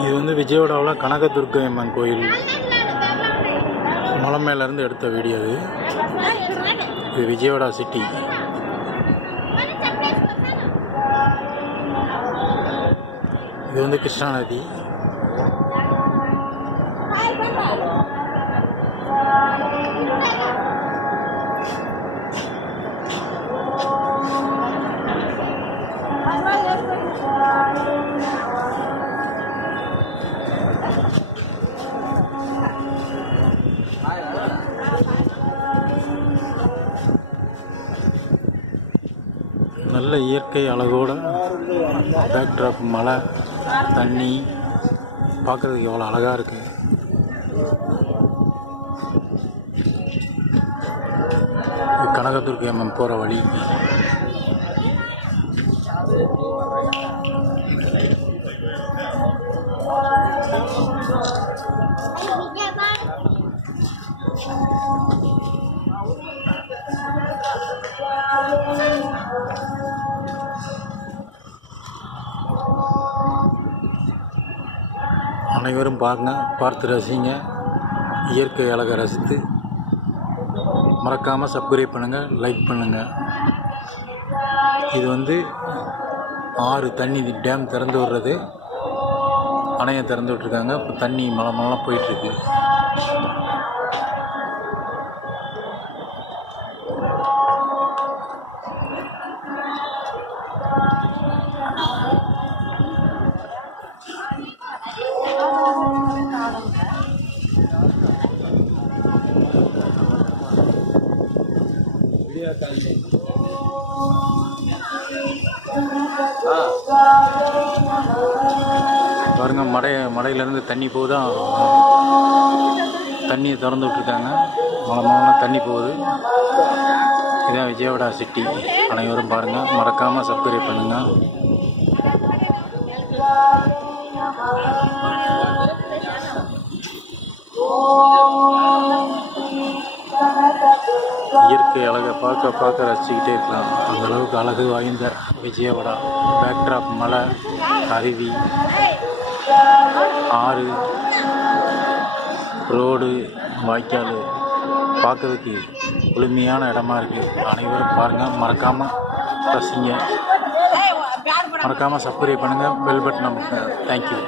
இது வந்து விஜயவாடாவில் கனகதுர்க்கை அம்மன் கோயில் மலை மேலேருந்து எடுத்த வீடியோ இது விஜயவாடா சிட்டி. இது வந்து கிருஷ்ணா நதி. நல்ல இயற்கை அழகோட பேக்ட்ராப், மலை, தண்ணி பார்க்குறதுக்கு எவ்வளோ அழகாக இருக்குது. கனகதுர்க்கை அம்மன் போகிற வழி. அனைவரும் பாருங்க, பார்த்து ரசிங்க, இயற்கை அழகை ரசித்து மறக்காமல் சப்ஸ்கிரைப் பண்ணுங்கள், லைக் பண்ணுங்கள். இது வந்து ஆறு தண்ணி டேம் திறந்து விடுறது, அணையை திறந்து விட்ருக்காங்க. இப்போ தண்ணி மலை மலைலாம் போயிட்டுருக்கு. பாருங்க, மடையிலேருந்து தண்ணி போகுதா, தண்ணியை திறந்து விட்ருக்காங்க. மலை மலைலாம் தண்ணி போகுது. இதான் விஜயவாடா சிட்டி. அனைவரும் பாருங்கள், மறக்காமல் சப்ஸ்கிரைப் பண்ணுங்கள். இயற்கை அழகை பார்க்க ரசிச்சுக்கிட்டே இருக்கலாம். அந்தளவுக்கு அழகு வாய்ந்த விஜயவாடா. பேக்ட்ராப், மலை, அருவி, ஆறு, ரோடு, வாய்க்கால் பார்க்கறதுக்கு குளுமையான இடமா இருக்குது. அனைவரும் பாருங்கள், மறக்காமல் ரசிங்க. மறக்காமல் சப்ஸ்கிரைப் பண்ணுங்கள், பெல் பட்டன் அமுக்குங்க. தேங்க்யூ.